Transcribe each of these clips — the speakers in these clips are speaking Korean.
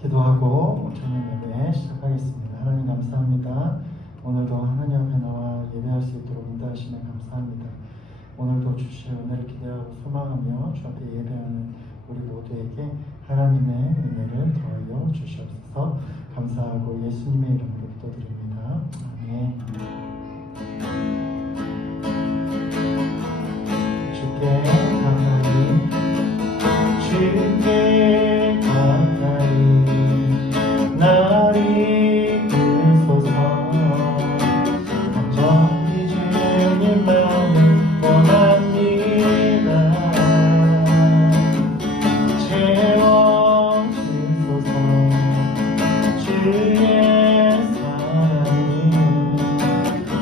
기도하고 저녁 예배 시작하겠습니다. 하나님 감사합니다. 오늘도 하나님 앞에 나와 예배할 수 있도록 인도하시면 감사합니다. 오늘도 주실 은혜를 기대하고 소망하며 주 앞에 예배하는 우리 모두에게 하나님의 은혜를 더하여 주시옵소서. 감사하고 예수님의 이름으로 기도드립니다. 아멘. 주께 감사히 주께 감사히 나를 이끄소서. 온전히 주님만을 원합니다. 채워주소서. 주의 사랑이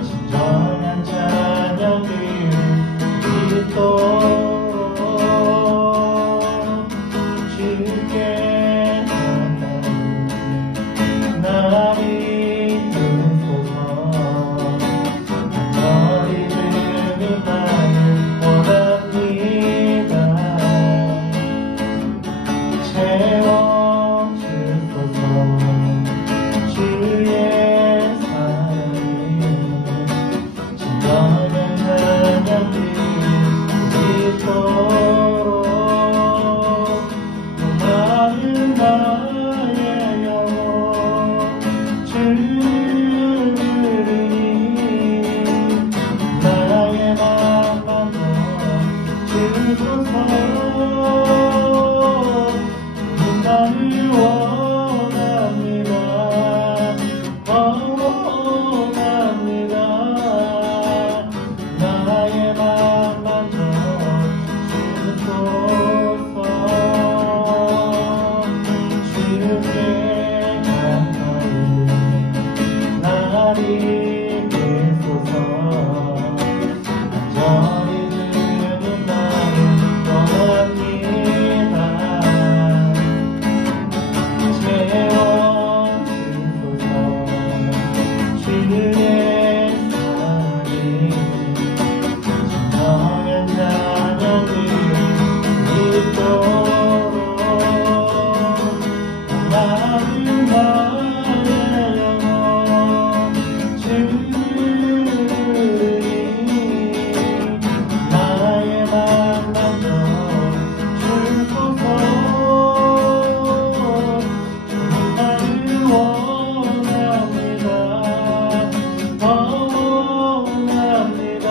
진정한 찬양을 믿도록 주께 나를 이끄소서. 너희 주님만을 원합니다. 채워주소서. 주의 사랑이 진정한 찬양을 믿도록 나는 나의 영혼 주를 부르니 나의 맘만 더 주소서. 나를 원합니다. 원합니다. 나의 맘만 더 주소서. 주께 감사히 나를 이끄소서. 온전히 주님 나를 원합니다. 채워주소서. 주의 사랑이 진정한 찬양을 믿도록 나는 나의 영혼 주를 부르니 나의 맘만 더 주소서. 나를 원합니다. 원합니다.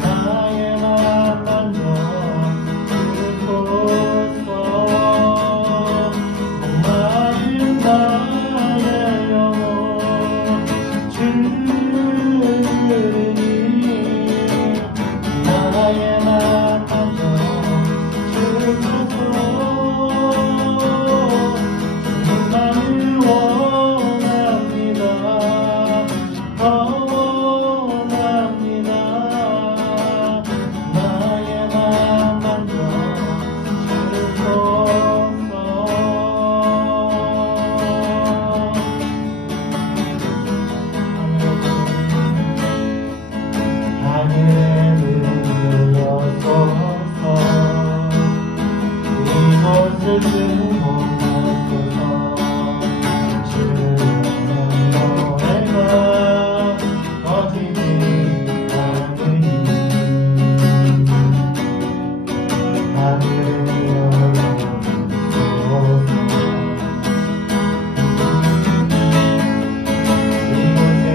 나의 맘만 더 주소서. 나는 나의 영혼 주를 부르니 나의 맘만 더 주소서. 나를 원합니다. 원합니다. 나의 맘만 더 주소서. 하늘을 열어소서. 이곳을 주목하소서. 주의 노래가 퍼지기 하느니 하늘을 열어소서. 이곳에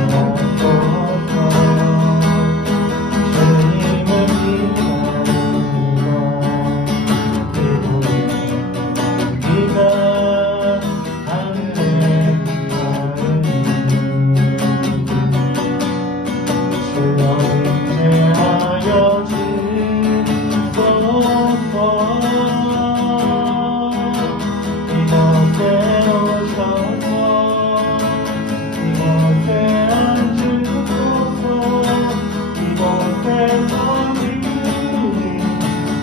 일어나소서. 주님을 기다립니다. 네가 하늘에 가르니 주여 임재하여 주소서. 이곳에 오셔서 이곳에 앉으소서. 이곳에서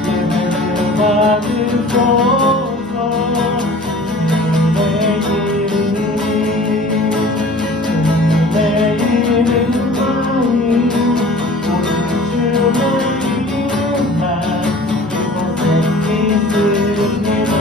예배를 받으소서. 주님의 이름만이 우리 주의 이름만 이곳에 있습니다.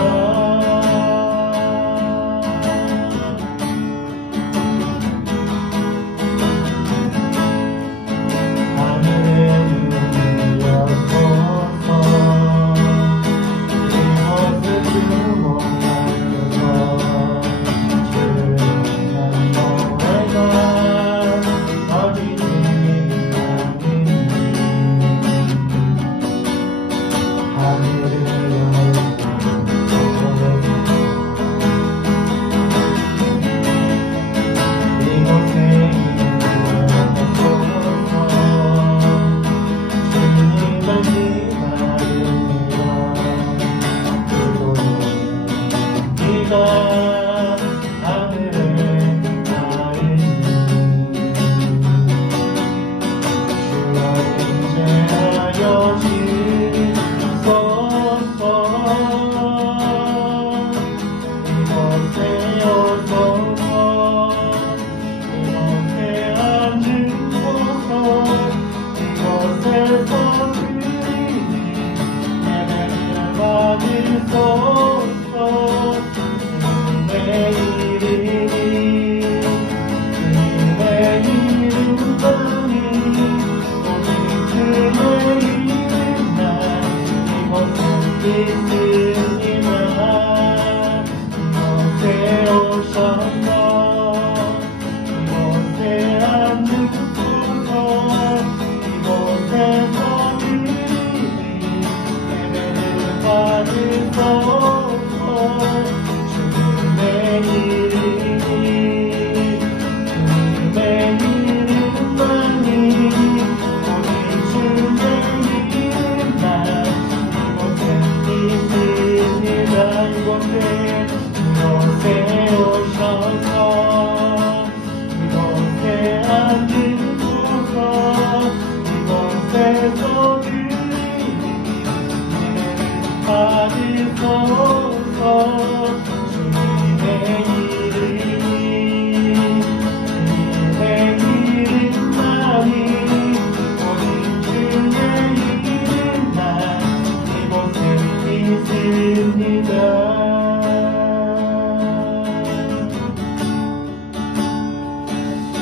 받으소서. 주님의 이름이 주님의 이름만이 오직 주의 이름만 이곳에 있습니다. 이곳에 오셔서 이곳에 앉으소서. 이곳에서 예배를 받으소서. 주님의 이름이 주님의 이름만이 오직 주의 이름만 이곳에 있습니다. 이곳에 오셔서 이곳에 앉으소서. 이곳에서 받으소서. 주님의 이름이 주님의 이름만이 오직 주의 이름만 이곳에 있습니다.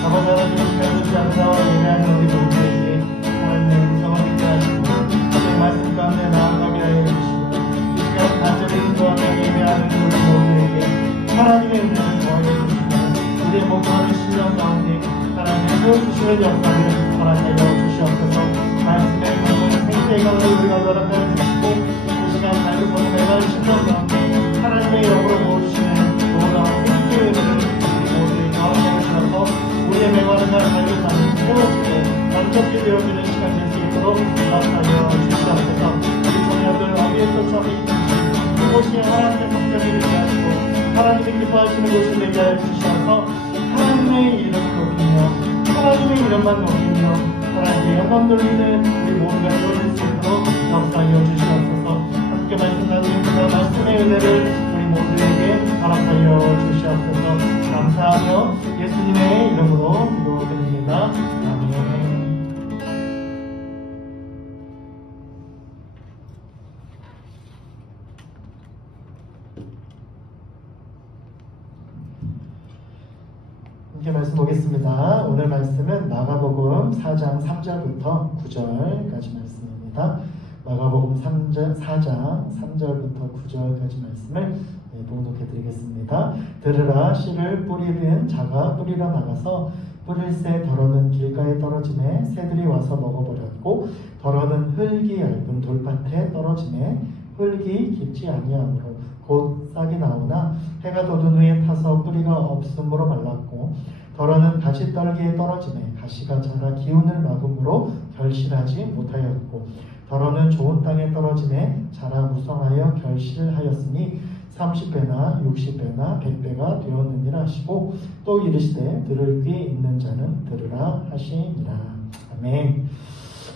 아버지 하나님, 시간을 잡으러 예배하는 우리 모두에게 하나님의 음성을 듣게 하시고 하나님의 말씀 가운데 나아가게 하여 주시고 이 시간 간절히 기도하며 예배하는 우리 모두에게 하나님의 은혜를 더하여 주시고 우리의 목마른 신령 가운데 하나님의 주시는 역사를 허락하여 주시옵소서. 말씀의 강물을 생태의 가운데 우리가 허락하여 주시고 이 시간 밝은 보는 매달 신령 가운데 하나님의 이름으로 모으시는 놀라운 생태의 은혜를 우리 모두에게 허락하여 주셔서 우리의 메마른 날 밝은 밤을 채워주고 만족이 되어지는 시간 될 수 있도록 허락하여 주시옵소서. 우리 자녀들 어디에 쫓아오니 그곳이 하나님의 성전이 되게 하시고 하나님이 기뻐하시는 곳이 되게 하여 주셔서 하나님의 이름을 높이며 하나님의 이름만 높이며 하나님의 영광 돌리는 우리 모두가 되어질 수 있도록 역사하여 주시옵소서. 함께 말씀 나누면서 말씀의 은혜를 우리 모두에게 허락하여 주시옵소서. 감사하며 예수님의 이름으로 기도드립니다. 아멘. 함께 말씀 보겠습니다. 오늘 말씀은 마가복음 4장 3절부터 9절까지 말씀입니다. 마가복음 4장 3절부터 9절까지 말씀을 봉독해 드리겠습니다. 들으라. 씨를 뿌리는 자가 뿌리러 나가서 뿌릴새 더러는 길가에 떨어지매 새들이 와서 먹어버렸고 더러는 흙이 얇은 돌밭에 떨어지매 흙이 깊지 아니하므로 곧 싹이 나오나 해가 돋은 후에 타서 뿌리가 없으므로 말랐고 더러는 가시떨기에 떨어지매 가시가 자라 기운을 막음으로 결실하지 못하였고 더러는 좋은 땅에 떨어지매 자라 무성하여 결실하였으니 30배나 60배나 100배가 되었느니라 하시고 또 이르시되 들을 귀 있는 자는 들으라 하시니라. 아멘.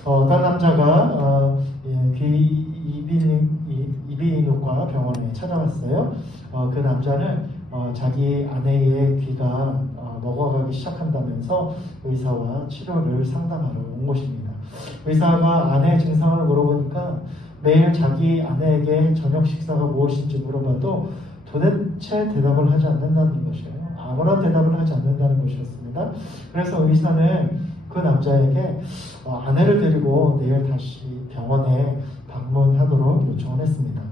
어떤 남자가 이비인후과 병원에 찾아왔어요. 그 남자는 자기 아내의 귀가 먹어가기 시작한다면서 의사와 치료를 상담하러 온 것입니다. 의사가 아내의 증상을 물어보니까 매일 자기 아내에게 저녁 식사가 무엇인지 물어봐도 도대체 대답을 하지 않는다는 것이에요. 아무런 대답을 하지 않는다는 것이었습니다. 그래서 의사는 그 남자에게 아내를 데리고 내일 다시 병원에 방문하도록 요청을 했습니다.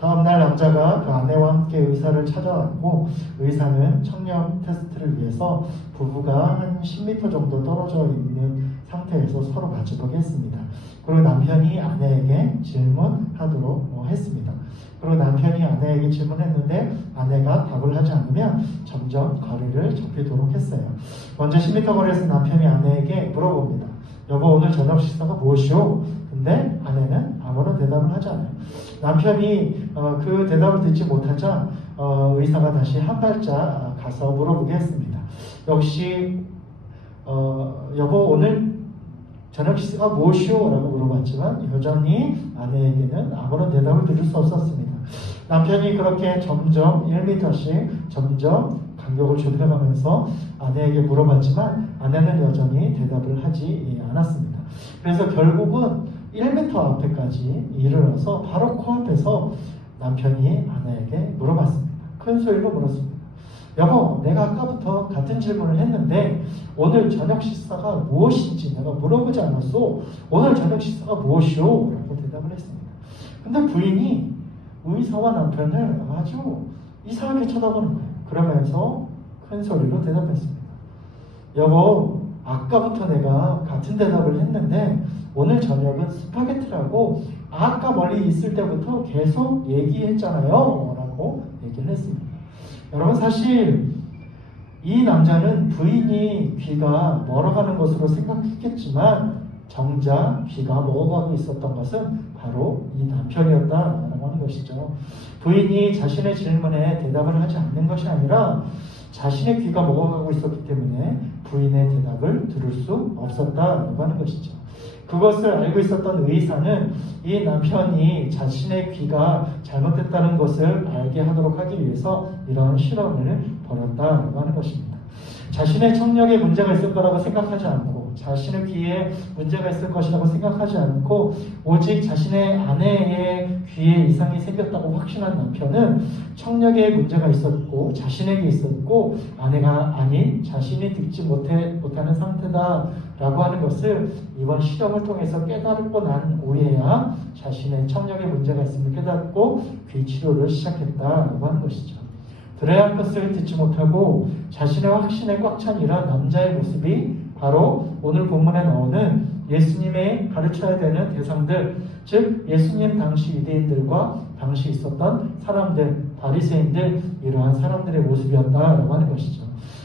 다음날 남자가 그 아내와 함께 의사를 찾아왔고 의사는 청력 테스트를 위해서 부부가 한 10m 정도 떨어져 있는 상태에서 서로 마주보게 했습니다. 그리고 남편이 아내에게 질문하도록 했습니다. 그리고 남편이 아내에게 질문했는데 아내가 답을 하지 않으면 점점 거리를 좁히도록 했어요. 먼저 10m 거리에서 남편이 아내에게 물어봅니다. 여보, 오늘 저녁 식사가 무엇이오? 근데 아내는 아무런 대답을 하지 않아요. 남편이 그 대답을 듣지 못하자 의사가 다시 한 발짝 가서 물어보게 했습니다. 역시 여보, 오늘 저녁 식사가 무엇이오? 라고 물어봤지만 여전히 아내에게는 아무런 대답을 들을 수 없었습니다. 남편이 그렇게 점점 1m씩 점점 간격을 좁혀가면서 아내에게 물어봤지만 아내는 여전히 대답을 하지 않았습니다. 그래서 결국은 1m 앞에까지 이르러서 바로 코앞에서 남편이 아내에게 물어봤습니다. 큰 소리로 물었습니다. 여보, 내가 아까부터 같은 질문을 했는데 오늘 저녁 식사가 무엇인지 내가 물어보지 않았소. 오늘 저녁 식사가 무엇이오? 라고 대답을 했습니다. 근데 부인이 의사와 남편을 아주 이상하게 쳐다보는 거예요. 그러면서 큰 소리로 대답했습니다. 여보, 아까부터 내가 같은 대답을 했는데 오늘 저녁은 스파게티라고 아까 멀리 있을 때부터 계속 얘기했잖아요. 라고 얘기를 했습니다. 여러분, 사실 이 남자는 부인이 귀가 멀어가는 것으로 생각했겠지만 정작 귀가 먹어가고 있었던 것은 바로 이 남편이었다라고 하는 것이죠. 부인이 자신의 질문에 대답을 하지 않는 것이 아니라 자신의 귀가 먹어가고 있었기 때문에 부인의 대답을 들을 수 없었다라고 하는 것이죠. 그것을 알고 있었던 의사는 이 남편이 자신의 귀가 잘못됐다는 것을 알게 하도록 하기 위해서 이런 실험을 벌였다라고 하는 것입니다. 자신의 청력에 문제가 있을 거라고 생각하지 않고 자신의 귀에 문제가 있을 것이라고 생각하지 않고 오직 자신의 아내의 귀에 이상이 생겼다고 확신한 남편은 청력에 문제가 있었고 자신에게 있었고 아내가 아닌 자신이 듣지 못하는 상태다라고 하는 것을 이번 실험을 통해서 깨닫고 난 후에야 자신의 청력에 문제가 있음을 깨닫고 귀 치료를 시작했다라고 하는 것이죠. 들어야 할 것을 듣지 못하고 자신의 확신에 꽉 찬 이런 남자의 모습이 바로 오늘 본문에 나오는 예수님의 가르쳐야 되는 대상들, 즉 예수님 당시 유대인들과 당시 있었던 사람들, 바리새인들, 이러한 사람들의 모습이었다라고 하는 것이죠.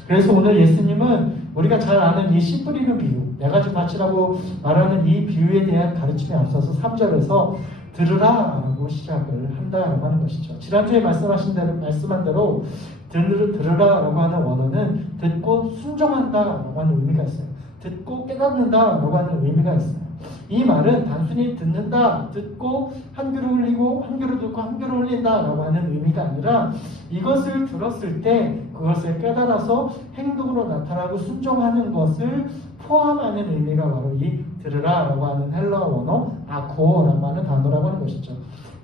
그래서 오늘 예수님은 우리가 잘 아는 이 씨 뿌리는 비유, 네 가지 밭이라고 말하는 이 비유에 대한 가르침에 앞서서 3절에서 들으라 라고 시작을 한다라고 하는 것이죠. 지난주에 말씀한 대로 들으라 라고 하는 원어는 듣고 순종한다 라고 하는 의미가 있어요. 듣고 깨닫는다 라고 하는 의미가 있어요. 이 말은 단순히 듣는다, 듣고 한 귀로 흘리고 한 귀로 듣고 한 귀로 흘린다 라고 하는 의미가 아니라 이것을 들었을 때 그것을 깨달아서 행동으로 나타나고 순종하는 것을 포함하는 의미가 바로 이 들으라 라고 하는 헬라어 원어 아코라고 하는 단어라고 하는 것이죠.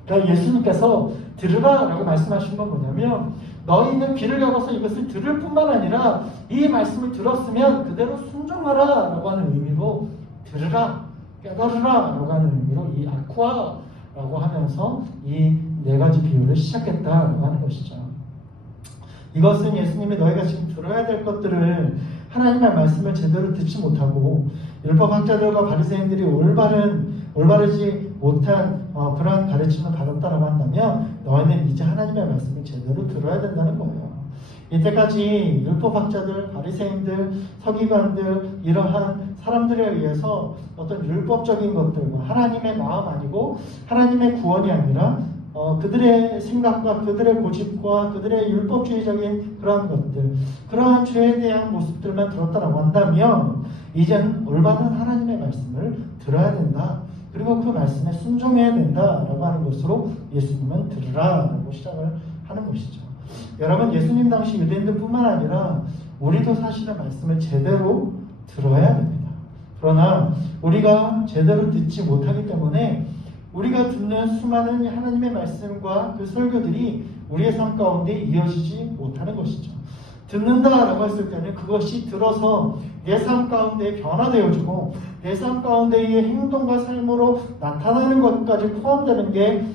그러니까 예수님께서 들으라 라고 말씀하신 건 뭐냐면 너희는 귀를 열어서 이것을 들을 뿐만 아니라 이 말씀을 들었으면 그대로 순종하라 라고 하는 의미로 들으라, 깨달으라 라고 하는 의미로 이 아쿠아 라고 하면서 이 네 가지 비유를 시작했다라고 하는 것이죠. 이것은 예수님이 너희가 지금 들어야 될 것들을 하나님의 말씀을 제대로 듣지 못하고 율법학자들과 바리새인들이 올바르지 못한 그러한 가르침을 받았다라고 한다면 너희는 이제 하나님의 말씀을 제대로 들어야 된다는 거예요. 이때까지 율법학자들, 바리새인들, 서기관들 이러한 사람들에 의해서 어떤 율법적인 것들과 하나님의 마음 아니고 하나님의 구원이 아니라 그들의 생각과 그들의 고집과 그들의 율법주의적인 그러한 것들, 그러한 죄에 대한 모습들만 들었다라고 한다면 이제는 올바른 하나님의 말씀을 들어야 된다. 그리고 그 말씀에 순종해야 된다라고 하는 것으로 예수님은 들으라라고 시작을 하는 것이죠. 여러분, 예수님 당시 유대인들뿐만 아니라 우리도 사실은 말씀을 제대로 들어야 됩니다. 그러나 우리가 제대로 듣지 못하기 때문에 우리가 듣는 수많은 하나님의 말씀과 그 설교들이 우리의 삶 가운데 이어지지 못하는 것이죠. 듣는다라고 했을 때는 그것이 들어서 내 삶 가운데 변화되어지고 내 삶 가운데의 행동과 삶으로 나타나는 것까지 포함되는 게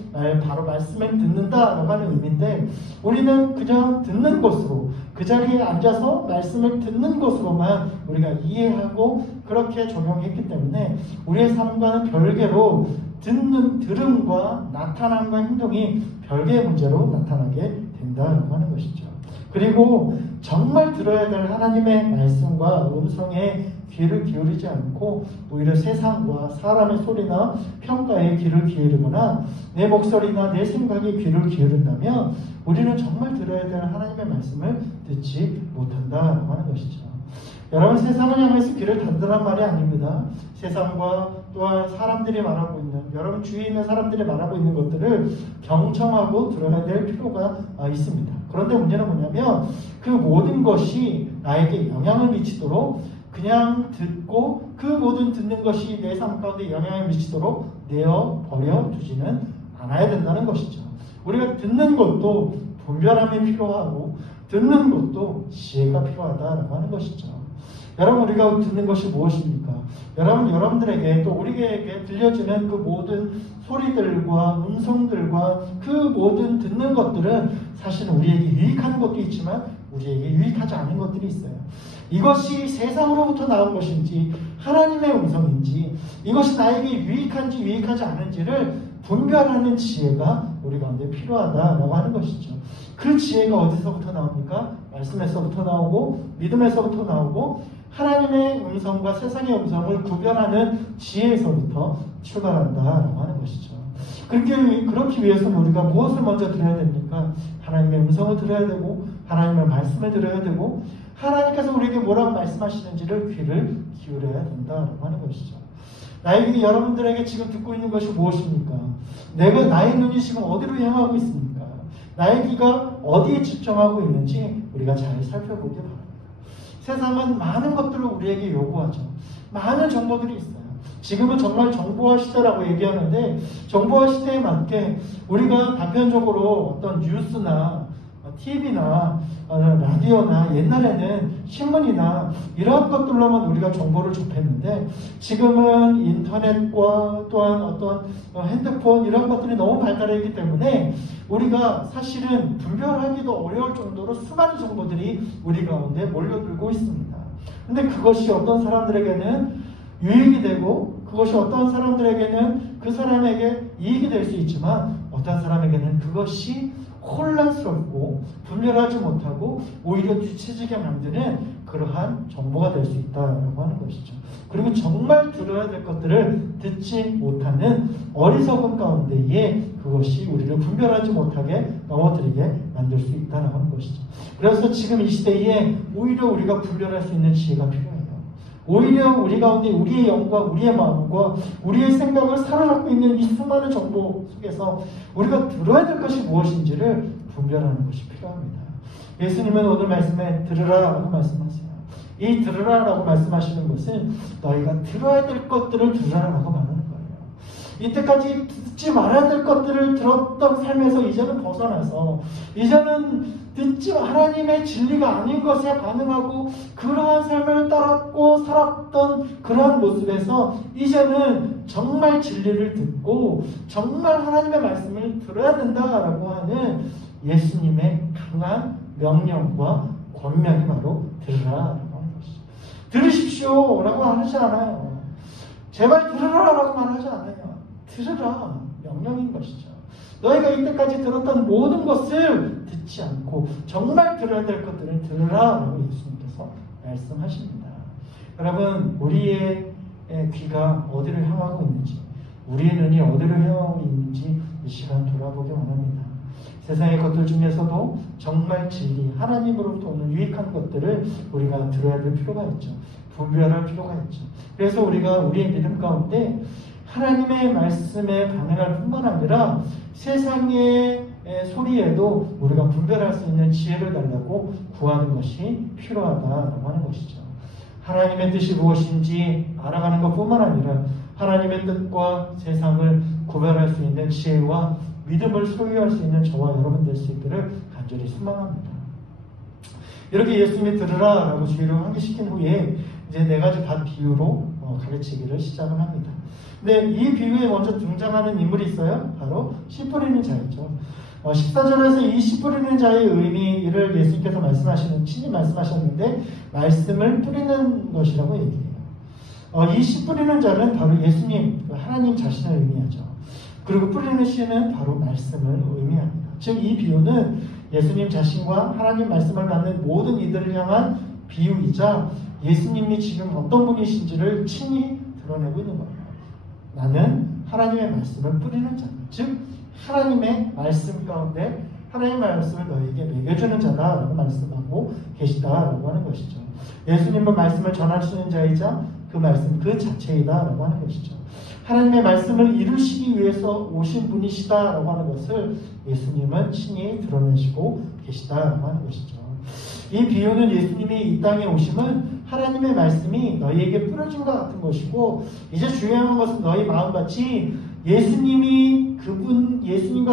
바로 말씀을 듣는다라고 하는 의미인데 우리는 그냥 듣는 것으로 그 자리에 앉아서 말씀을 듣는 것으로만 우리가 이해하고 그렇게 적용했기 때문에 우리의 삶과는 별개로 들음과 나타남과 행동이 별개의 문제로 나타나게 된다라고 하는 것이죠. 그리고 정말 들어야 될 하나님의 말씀과 음성에 귀를 기울이지 않고 오히려 세상과 사람의 소리나 평가에 귀를 기울이거나 내 목소리나 내 생각에 귀를 기울인다면 우리는 정말 들어야 될 하나님의 말씀을 듣지 못한다라고 하는 것이죠. 여러분, 세상을 향해서 귀를 닫으란 말이 아닙니다. 세상과 또한 사람들이 말하고 있는, 여러분 주위에 있는 사람들이 말하고 있는 것들을 경청하고 들어야 될 필요가 있습니다. 그런데 문제는 뭐냐면 그 모든 것이 나에게 영향을 미치도록 그냥 듣고 그 모든 듣는 것이 내 삶 가운데 영향을 미치도록 내어버려 두지는 않아야 된다는 것이죠. 우리가 듣는 것도 분별함이 필요하고 듣는 것도 지혜가 필요하다라고 하는 것이죠. 여러분, 우리가 듣는 것이 무엇입니까? 여러분들에게 또 우리에게 들려지는 그 모든 소리들과 음성들과 그 모든 듣는 것들은 사실은 우리에게 유익한 것도 있지만 우리에게 유익하지 않은 것들이 있어요. 이것이 세상으로부터 나온 것인지 하나님의 음성인지 이것이 나에게 유익한지 유익하지 않은지를 분별하는 지혜가 우리 가운데 필요하다라고 하는 것이죠. 그 지혜가 어디서부터 나옵니까? 말씀에서부터 나오고 믿음에서부터 나오고 하나님의 음성과 세상의 음성을 구별하는 지혜에서부터 출발한다라고 하는 것이죠. 그렇기 위해서는 우리가 무엇을 먼저 들어야 됩니까? 하나님의 음성을 들어야 되고 하나님의 말씀을 들어야 되고 하나님께서 우리에게 뭐라고 말씀하시는지를 귀를 기울여야 된다라고 하는 것이죠. 여러분들에게 지금 듣고 있는 것이 무엇입니까? 나의 눈이 지금 어디로 향하고 있습니까? 나의 귀가 어디에 집중하고 있는지 우리가 잘 살펴보기 바랍니다. 세상은 많은 것들을 우리에게 요구하죠. 많은 정보들이 있어요. 지금은 정말 정보화 시대라고 얘기하는데 정보화 시대에 맞게 우리가 단편적으로 어떤 뉴스나 TV나 라디오나 옛날에는 신문이나 이런 것들로만 우리가 정보를 접했는데 지금은 인터넷과 또한 어떤 핸드폰 이런 것들이 너무 발달했기 때문에 우리가 사실은 분별하기도 어려울 정도로 수많은 정보들이 우리 가운데 몰려들고 있습니다. 근데 그것이 어떤 사람들에게는 유익이 되고 그것이 어떤 사람들에게는 그 사람에게 이익이 될 수 있지만 어떤 사람에게는 그것이 혼란스럽고 분별하지 못하고 오히려 뒤처지게 만드는 그러한 정보가 될 수 있다고 하는 것이죠. 그리고 정말 들어야 될 것들을 듣지 못하는 어리석은 가운데에 그것이 우리를 분별하지 못하게 넘어뜨리게 만들 수 있다는 것이죠. 그래서 지금 이 시대에 오히려 우리가 분별할 수 있는 지혜가 필요해요. 오히려 우리 가운데 우리의 영과 우리의 마음과 우리의 생각을 사로잡고 있는 이 수많은 정보 속에서 우리가 들어야 될 것이 무엇인지를 분별하는 것이 필요합니다. 예수님은 오늘 말씀에 들으라라고 말씀하세요. 이 들으라라고 말씀하시는 것은 너희가 들어야 될 것들을 들으라라고 말하는 거예요. 이때까지 듣지 말아야 될 것들을 들었던 삶에서 이제는 벗어나서 이제는 하나님의 진리가 아닌 것에 반응하고 그러한 삶을 따랐고 살았던 그러한 모습에서 이제는 정말 진리를 듣고 정말 하나님의 말씀을 들어야 된다라고 하는 예수님의 강한 명령과 권면이 바로 들으라라고 하는 것이죠. 들으십시오 라고 하지 않아요. 제발 들으라라고 말하지 않아요. 들으라 명령인 것이죠. 너희가 이때까지 들었던 모든 것을 듣지 않고 정말 들어야 될 것들을 들으라라고 예수님께서 말씀하십니다. 여러분, 우리의 귀가 어디를 향하고 있는지, 우리의 눈이 어디를 향하고 있는지 이 시간 돌아보기 원합니다. 세상의 것들 중에서도 정말 진리, 하나님으로부터 오는 유익한 것들을 우리가 들어야 될 필요가 있죠. 분별할 필요가 있죠. 그래서 우리가 우리의 믿음 가운데 하나님의 말씀에 반응할 뿐만 아니라 세상의 소리에도 우리가 분별할 수 있는 지혜를 달라고 구하는 것이 필요하다라고 하는 것이죠. 하나님의 뜻이 무엇인지 알아가는 것뿐만 아니라 하나님의 뜻과 세상을 구별할 수 있는 지혜와 믿음을 소유할 수 있는 저와 여러분 될 수 있기를 간절히 소망합니다. 이렇게 예수님이 들으라라고 주의를 환기시킨 후에 이제 4가지 밭 비유로 가르치기를 시작을 합니다. 근데 이 비유에 먼저 등장하는 인물이 있어요. 바로 씨 뿌리는 자였죠. 14절에서 이 씨 뿌리는 자의 의미를 예수님께서 친히 말씀하셨는데 말씀을 뿌리는 것이라고 얘기해요. 이 씨 뿌리는 자는 바로 예수님, 하나님 자신을 의미하죠. 그리고 뿌리는 씨는 바로 말씀을 의미합니다. 즉 이 비유는 예수님 자신과 하나님 말씀을 받는 모든 이들을 향한 비유이자 예수님이 지금 어떤 분이신지를 친히 드러내고 있는 거예요. 나는 하나님의 말씀을 뿌리는 자, 즉 하나님의 말씀 가운데 하나님의 말씀을 너희에게 먹여주는 자다라고 말씀하고 계시다라고 하는 것이죠. 예수님은 말씀을 전하시는 자이자 그 말씀 그 자체이다라고 하는 것이죠. 하나님의 말씀을 이루시기 위해서 오신 분이시다라고 하는 것을 예수님은 친히 드러내시고 계시다라고 하는 것이죠. 이 비유는 예수님이 이 땅에 오심은 하나님의 말씀이 너희에게 뿌려진 것 같은 것이고 이제 중요한 것은 너희 마음같이 예수님과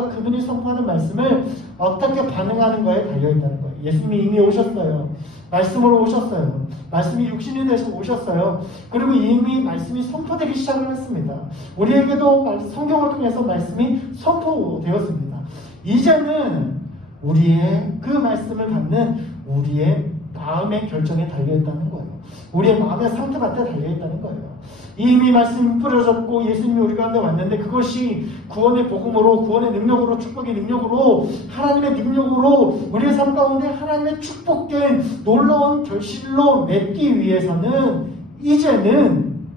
그분이 선포하는 말씀을 어떻게 반응하는가에 달려있다는 거예요. 예수님이 이미 오셨어요. 말씀으로 오셨어요. 말씀이 육신이 돼서 오셨어요. 그리고 이미 말씀이 선포되기 시작을 했습니다. 우리에게도 성경을 통해서 말씀이 선포되었습니다. 이제는 우리의 그 말씀을 받는 우리의 마음의 결정에 달려있다는 거예요. 우리의 마음의 상태밭에 달려있다는 거예요. 이미 말씀이 뿌려졌고 예수님이 우리 가운데 왔는데 그것이 구원의 복음으로, 구원의 능력으로, 축복의 능력으로, 하나님의 능력으로 우리의 삶 가운데 하나님의 축복된 놀라운 결실로 맺기 위해서는 이제는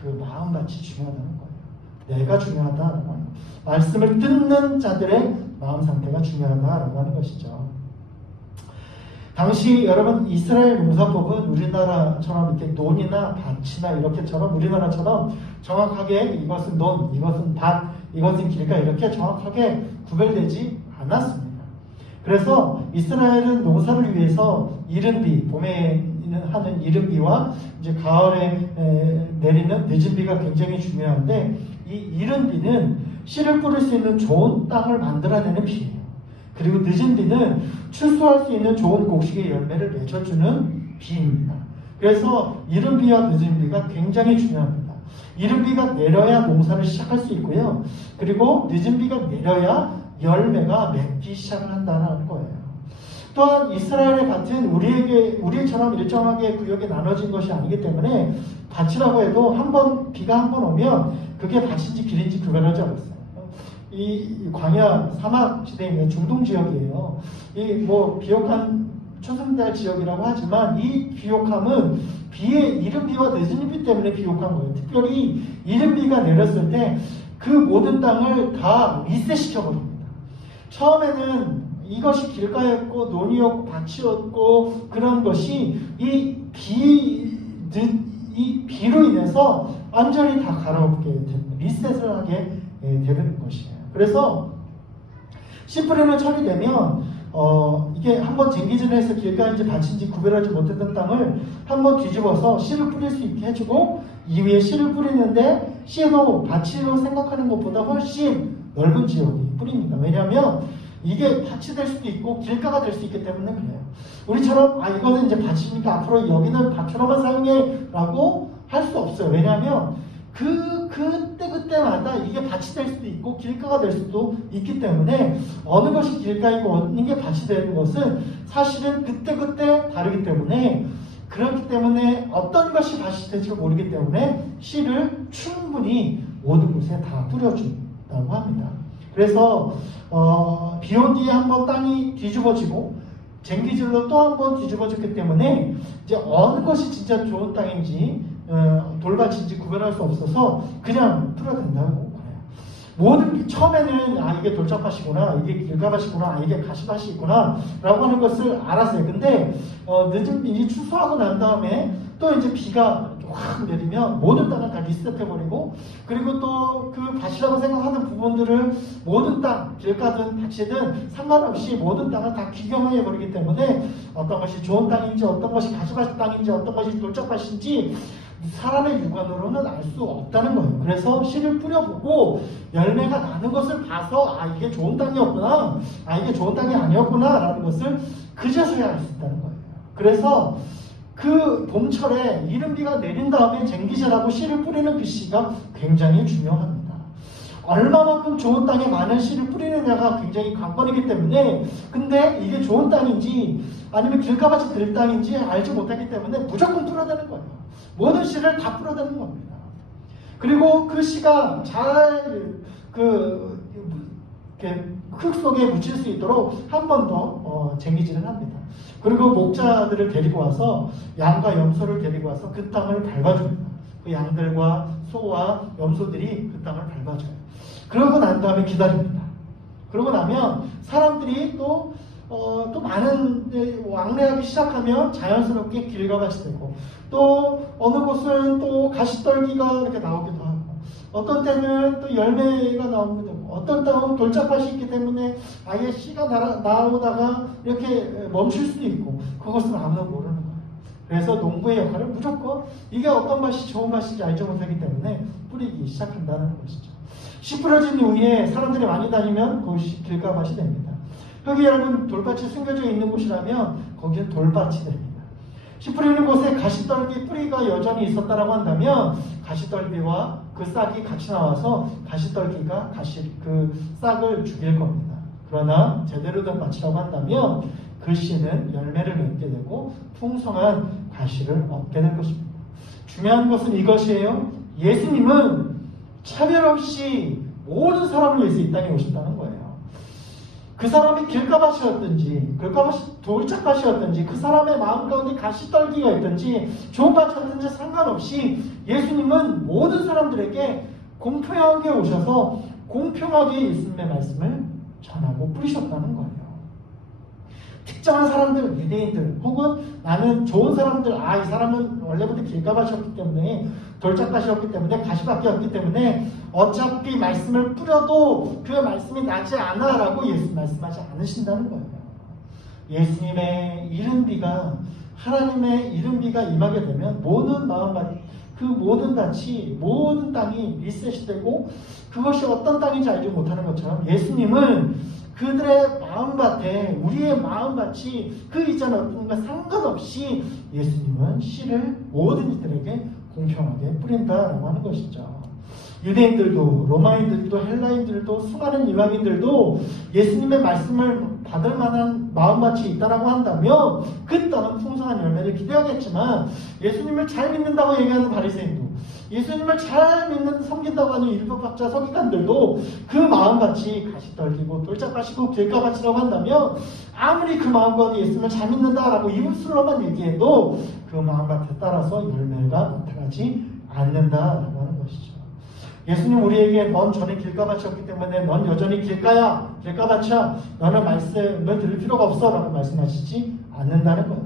그 마음밭이 중요하다는 거예요. 내가 중요하다라고 하는 거예요. 말씀을 듣는 자들의 마음 상태가 중요하다라고 하는 것이죠. 당시 여러분 이스라엘 농사법은 우리나라처럼 이렇게 논이나 밭이나 이렇게처럼 우리나라처럼 정확하게 이것은 논, 이것은 밭, 이것은 길가 이렇게 정확하게 구별되지 않았습니다. 그래서 이스라엘은 농사를 위해서 이른 비, 봄에 하는 이른 비와 이제 가을에 내리는 늦은 비가 굉장히 중요한데 이 이른 비는 씨를 뿌릴 수 있는 좋은 땅을 만들어내는 비예요. 그리고 늦은 비는 출소할 수 있는 좋은 곡식의 열매를 맺어주는 비입니다. 그래서 이른 비와 늦은 비가 굉장히 중요합니다. 이른 비가 내려야 농사를 시작할 수 있고요. 그리고 늦은 비가 내려야 열매가 맺기 시작을 한다는 거예요. 또한 이스라엘의 밭은 우리처럼 일정하게 구역에 나눠진 것이 아니기 때문에 밭이라고 해도 비가 한 번 오면 그게 밭인지 길인지 구별하지 않았어요. 이 광야 사막 지대인 중동 지역이에요. 비옥한 초승달 지역이라고 하지만 이 비옥함은 이른 비와 늦은 비 때문에 비옥한 거예요. 특별히 이른 비가 내렸을 때 그 모든 땅을 다 리셋시켜 버립니다. 처음에는 이것이 길가였고 논이었고 밭이었고 그런 것이 이 비로 인해서 완전히 다 갈아엎게 됩니다. 리셋을 하게 되는 것이에요. 그래서 씨 뿌리는 철이 되면 이게 한번 쟁기질을 해서 길가인지 밭인지 구별하지 못했던 땅을 한번 뒤집어서 씨를 뿌릴 수 있게 해주고 이후에 씨를 뿌리는데 씨도 밭으로 생각하는 것보다 훨씬 넓은 지역이 뿌립니다. 왜냐하면 이게 밭이 될 수도 있고 길가가 될 수 있기 때문에 그래요. 우리처럼 이거는 이제 밭이니까 앞으로 여기는 밭으로만 사용해 라고 할 수 없어요. 왜냐하면 그때마다 이게 밭이 될 수도 있고 길가가 될 수도 있기 때문에 어느 것이 길가이고 어느 게 밭이 되는 것은 사실은 그때 다르기 때문에 그렇기 때문에 어떤 것이 밭이 될지 모르기 때문에 씨를 충분히 모든 곳에 다 뿌려준다고 합니다. 그래서 비 온 뒤에 한번 땅이 뒤집어지고 쟁기질로 또 한번 뒤집어졌기 때문에 이제 어느 것이 진짜 좋은 땅인지 돌밭인지 구별할 수 없어서 그냥 뿌려댄다고 그래요. 처음에는 이게 돌짝밭이구나, 이게 길가밭이구나, 이게 가시밭이 있구나 라고 하는 것을 알았어요. 근데 늦은 비 추수하고 난 다음에 또 이제 비가 확 내리면 모든 땅을 다 리셋해버리고 그리고 또 그 밭이라고 생각하는 부분들을 모든 땅, 길가든 밭이든 상관없이 모든 땅을 다 귀경해버리기 때문에 어떤 것이 좋은 땅인지 어떤 것이 가시밭 땅인지 어떤 것이 돌짝밭인지 사람의 육안으로는 알 수 없다는 거예요. 그래서 씨를 뿌려보고 열매가 나는 것을 봐서 이게 좋은 땅이었구나, 이게 좋은 땅이 아니었구나 라는 것을 그제서야 알 수 있다는 거예요. 그래서 그 봄철에 이른 비가 내린 다음에 쟁기질하고 씨를 뿌리는 그 씨가 굉장히 중요합니다. 얼마만큼 좋은 땅에 많은 씨를 뿌리느냐가 굉장히 관건이기 때문에 근데 이게 좋은 땅인지 아니면 길가밭이 될 땅인지 알지 못하기 때문에 무조건 뿌려대는 거예요. 모든 씨를 다 뿌려대는 겁니다. 그리고 그 씨가 잘 흙 속에 묻힐 수 있도록 한 번 더 쟁기질을 합니다. 그리고 목자들을 데리고 와서 양과 염소를 데리고 와서 그 땅을 밟아줍니다. 그 양들과 소와 염소들이 그 땅을 밟아줘요. 그러고 난 다음에 기다립니다. 그러고 나면 사람들이 또 많은 왕래하기 시작하면 자연스럽게 길가밭이 되고 또 어느 곳은 또 가시떨기가 이렇게 나오기도 하고 어떤 때는 또 열매가 나오기도 하고 어떤 땅은 돌짝밭이 있기 때문에 아예 씨가 나오다가 이렇게 멈출 수도 있고 그것은 아무도 모르는 거예요. 그래서 농부의 역할은 무조건 이게 어떤 밭이 좋은 밭인지 알지 못하기 때문에 뿌리기 시작한다는 것이죠. 씨 뿌려진 이후에 사람들이 많이 다니면 그것이 길가밭이 됩니다. 흙이 얇은 돌밭이 숨겨져 있는 곳이라면 거기는 돌밭이 됩니다. 씨 뿌리는 곳에 가시떨기 뿌리가 여전히 있었다라고 한다면 가시떨기와 그 싹이 같이 나와서 가시떨기가 그 싹을 죽일 겁니다. 그러나 제대로 된 밭이라고 한다면 그 씨는 열매를 맺게 되고 풍성한 과실을 얻게 될 것입니다. 중요한 것은 이것이에요. 예수님은 차별 없이 모든 사람을 위해서 이 땅에 오셨다는 거예요. 그 사람이 길가밭이었든지 돌짝밭이었든지 그 사람의 마음 가운데 가시떨기가 있든지 좋은 밭이었든지 상관없이 예수님은 모든 사람들에게 공평하게 오셔서 공평하게 예수님의 말씀을 전하고 뿌리셨다는 거예요. 특정한 사람들, 유대인들 혹은 나는 좋은 사람들, 이 사람은 원래부터 길가밭이었기 때문에 돌짝밭이었기 때문에 가시밭이었기 때문에 어차피 말씀을 뿌려도 그 말씀이 나지 않아 라고 예수님 말씀하지 않으신다는 거예요. 예수님의 이른비가 하나님의 이른비가 임하게 되면 모든 마음밭, 그 모든 밭이 모든 땅이 리셋이 되고 그것이 어떤 땅인지 알지 못하는 것처럼 예수님은 그들의 마음밭에 우리의 마음밭이 그 이전 어떤 것과 상관없이 예수님은 씨를 모든 이들에게 공평하게 뿌린다라고 하는 것이죠. 유대인들도 로마인들도 헬라인들도 수많은 이방인들도 예수님의 말씀을 받을 만한 마음밭이 있다라고 한다면 그 땅은 풍성한 열매를 기대하겠지만 예수님을 잘 믿는다고 얘기하는 바리새인도 예수님을 잘 섬긴다고 하는 율법학자 서기관들도 그 마음밭이 가시떨기고 돌짝밭이고 길가밭이라고 한다면 아무리 그 마음과 예수님을 잘 믿는다라고 입술로만 얘기해도 그 마음밭에 따라서 열매가 나타나지 않는다라고 하는 것이죠. 예수님 우리에게 넌 전에 길가밭이었기 때문에 넌 여전히 길가밭이야. 너는 말씀을 들을 필요가 없어 라고 말씀하시지 않는다는 거예요.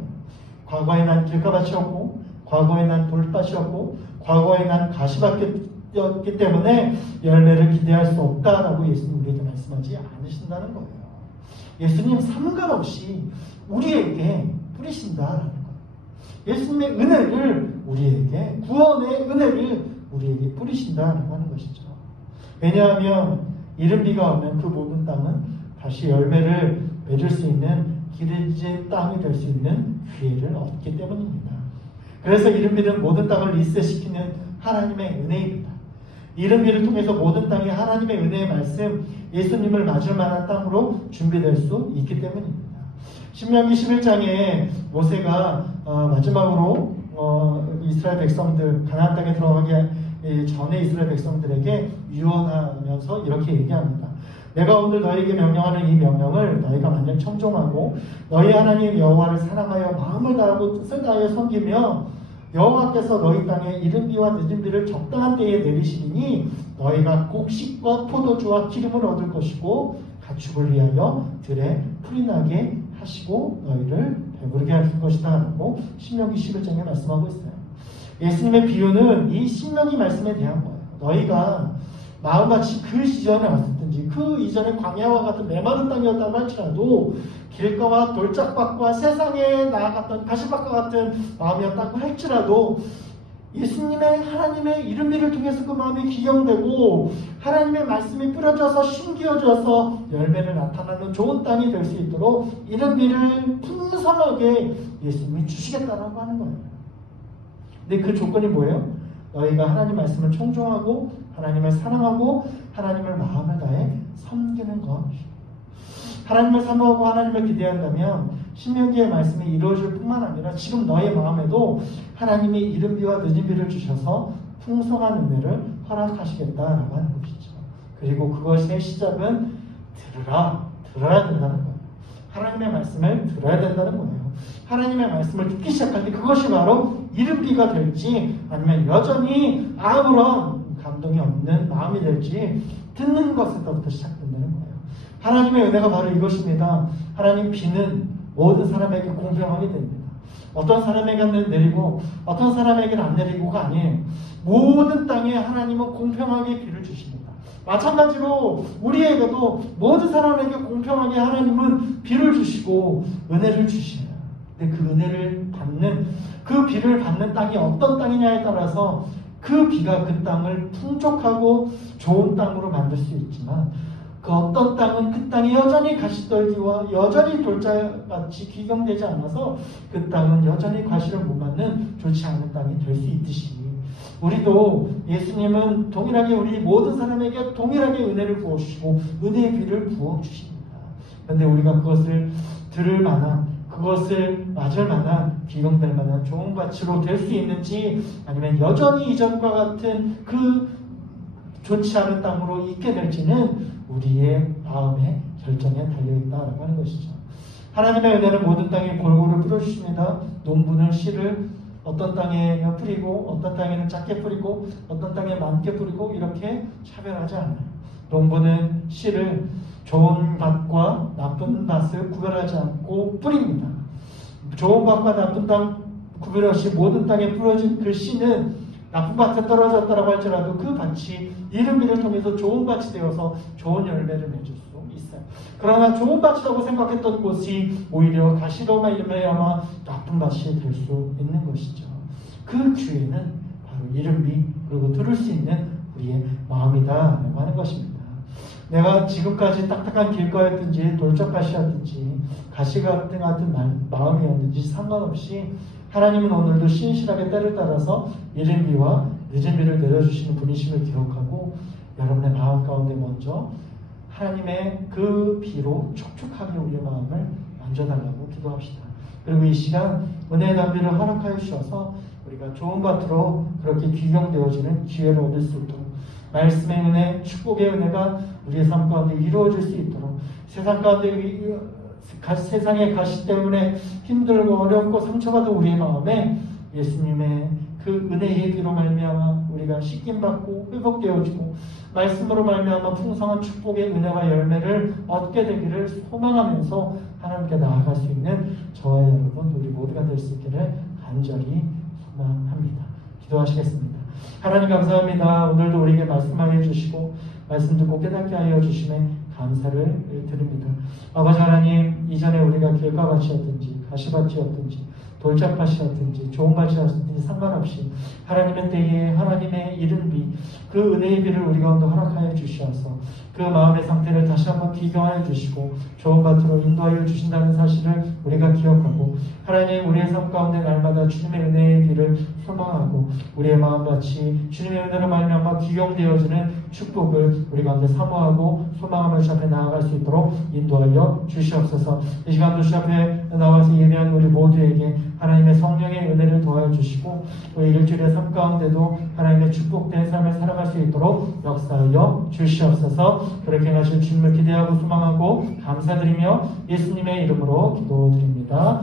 과거에 난 길가밭이었고 과거에 난 돌밭이었고 과거에 난 가시밭이었기 때문에 열매를 기대할 수 없다라고 예수님 우리에게 말씀하지 않으신다는 거예요. 예수님 상관없이 우리에게 뿌리신다라는 거예요. 예수님의 은혜를 우리에게 구원의 은혜를 우리에게 뿌리신다라고 하는 것이죠. 왜냐하면 이른비가 오면 그 모든 땅은 다시 열매를 맺을 수 있는 기름진 땅이 될 수 있는 기회를 얻기 때문입니다. 그래서 이른비는 모든 땅을 리셋시키는 하나님의 은혜입니다. 이른비를 통해서 모든 땅이 하나님의 은혜의 말씀, 예수님을 맞을 만한 땅으로 준비될 수 있기 때문입니다. 신명기 11장에 모세가 마지막으로 이스라엘 백성들 가나안 땅에 들어가기 전에 이스라엘 백성들에게 유언하면서 이렇게 얘기합니다. 내가 오늘 너희에게 명령하는 이 명령을 너희가 만약 청종하고 너희 하나님 여호와를 사랑하여 마음을 다하고 뜻을 다하여 섬기며 여호와께서 너희 땅에 이른비와 늦은비를 적당한 때에 내리시리니 너희가 곡식과 포도주와 기름을 얻을 것이고 가축을 위하여 들에 풀이 나게 하시고 너희를 배부르게 하실 것이다 라고 신명기 11장에 말씀하고 있어요. 예수님의 비유는 이 신명기 말씀에 대한 거예요. 너희가 마음같이 그 이전에 왔었든지 그 이전에 광야와 같은 메마른 땅이었다고 할지라도 길가와 돌짝밭과 세상에 나아갔던 가시밭과 같은 마음이었다고 할지라도 예수님의 하나님의 이른비를 통해서 그 마음이 기경되고 하나님의 말씀이 뿌려져서 심기어져서 열매를 나타나는 좋은 땅이 될 수 있도록 이른비를 풍성하게 예수님이 주시겠다라고 하는 거예요. 근데 그 조건이 뭐예요? 너희가 하나님 말씀을 청종하고 하나님을 사랑하고 하나님을 마음을 다해 섬기는 것. 하나님을 사모하고 하나님을 기대한다면 신명기의 말씀이 이루어질 뿐만 아니라 지금 너의 마음에도 하나님이 이른비와 늦은비를 주셔서 풍성한 은혜를 허락하시겠다라고 하는 것이죠. 그리고 그것의 시작은 들어야 된다는 거예요. 하나님의 말씀을 들어야 된다는 거예요. 하나님의 말씀을 듣기 시작할 때 그것이 바로 이른비가 될지 아니면 여전히 아무런 감동이 없는 마음이 될지 듣는 것부터 시작된다는 거예요. 하나님의 은혜가 바로 이것입니다. 하나님 비는 모든 사람에게 공평하게 됩니다. 어떤 사람에게는 내리고 어떤 사람에게는 안 내리고가 아니에요. 모든 땅에 하나님은 공평하게 비를 주십니다. 마찬가지로 우리에게도 모든 사람에게 공평하게 하나님은 비를 주시고 은혜를 주시요. 근데 그 은혜를 받는 그 비를 받는 땅이 어떤 땅이냐에 따라서 그 비가 그 땅을 풍족하고 좋은 땅으로 만들 수 있지만 그 어떤 땅은 그 땅이 여전히 가시떨기와 여전히 돌짝같이 기경되지 않아서 그 땅은 여전히 과실을 못 맞는 좋지 않은 땅이 될 수 있듯이 우리도 예수님은 동일하게 우리 모든 사람에게 동일하게 은혜를 부어주시고 은혜의 비를 부어주십니다. 그런데 우리가 그것을 들을 만한 그것을 맞을 만한 기경될 만한 좋은 가치로 될 수 있는지 아니면 여전히 이전과 같은 그 좋지 않은 땅으로 있게 될지는 우리의 마음의 결정에 달려있다라고 하는 것이죠. 하나님의 은혜는 모든 땅에 골고루 뿌려주십니다. 농부는 씨를 어떤 땅에 뿌리고 어떤 땅에는 작게 뿌리고 어떤 땅에 많게 뿌리고 이렇게 차별하지 않아요. 농부는 씨를 좋은 밭과 나쁜 밭을 구별하지 않고 뿌립니다. 좋은 밭과 나쁜 땅 구별 없이 모든 땅에 뿌려진 그 씨는 나쁜 밭에 떨어졌다고 할지라도 그 밭이 이른비를 통해서 좋은 밭이 되어서 좋은 열매를 맺을 수 있어요. 그러나 좋은 밭이라고 생각했던 곳이 오히려 가시로 말미암아 나쁜 밭이 될 수 있는 것이죠. 그 기회는 바로 이른비 그리고 들을 수 있는 우리의 마음이다라고 하는 것입니다. 내가 지금까지 딱딱한 길가였든지 돌짝가시였든지 가시 같은 마음이었는지 상관없이 하나님은 오늘도 신실하게 때를 따라서 이른 비와 늦은 비를 내려주시는 분이심을 기억하고 여러분의 마음 가운데 먼저 하나님의 그 비로 촉촉하게 우리의 마음을 만져달라고 기도합시다. 그리고 이 시간 은혜의 담비를 허락하여 주셔서 우리가 좋은 밭으로 그렇게 귀경되어지는 기회를 얻을 수 있도록 말씀의 은혜, 축복의 은혜가 우리의 삶 가운데 이루어질 수 있도록 세상 가운데 세상의 가시 때문에 힘들고 어렵고 상처받은 우리의 마음에 예수님의 그 은혜의 비로 말미암아 우리가 씻김받고 회복되어지고 말씀으로 말미암아 풍성한 축복의 은혜와 열매를 얻게 되기를 소망하면서 하나님께 나아갈 수 있는 저와 여러분 우리 모두가 될 수 있기를 간절히 소망합니다. 기도하시겠습니다. 하나님 감사합니다. 오늘도 우리에게 말씀하여 주시고 말씀 듣고 깨닫게 하여 주심에 감사를 드립니다. 아버지 하나님, 이전에 우리가 길가밭이었든지 가시밭이었든지 돌짝밭이었든지 좋은 밭이었든지 상관없이 하나님의 때에 하나님의 이른 비, 그 은혜의 비를 우리 가운데 허락하여 주시어서 그 마음의 상태를 다시 한번 비교하여 주시고 좋은 밭으로 인도하여 주신다는 사실을 우리가 기억하고 하나님 우리의 삶 가운데 날마다 주님의 은혜의 비를 소망하고 우리의 마음같이 주님의 은혜로 말미암아 귀경되어지는 축복을 우리 가운데 사모하고 소망하며 주 앞에 나아갈 수 있도록 인도하여 주시옵소서. 이 시간도 주 앞에 나와서 예배한 우리 모두에게 하나님의 성령의 은혜를 도와주시고 주시고 또 일주일의 삶 가운데도 하나님의 축복된 삶을 살아갈 수 있도록 역사하여 주시옵소서. 그렇게 하실 주님을 기대하고 소망하고 감사드리며 예수님의 이름으로 기도드립니다.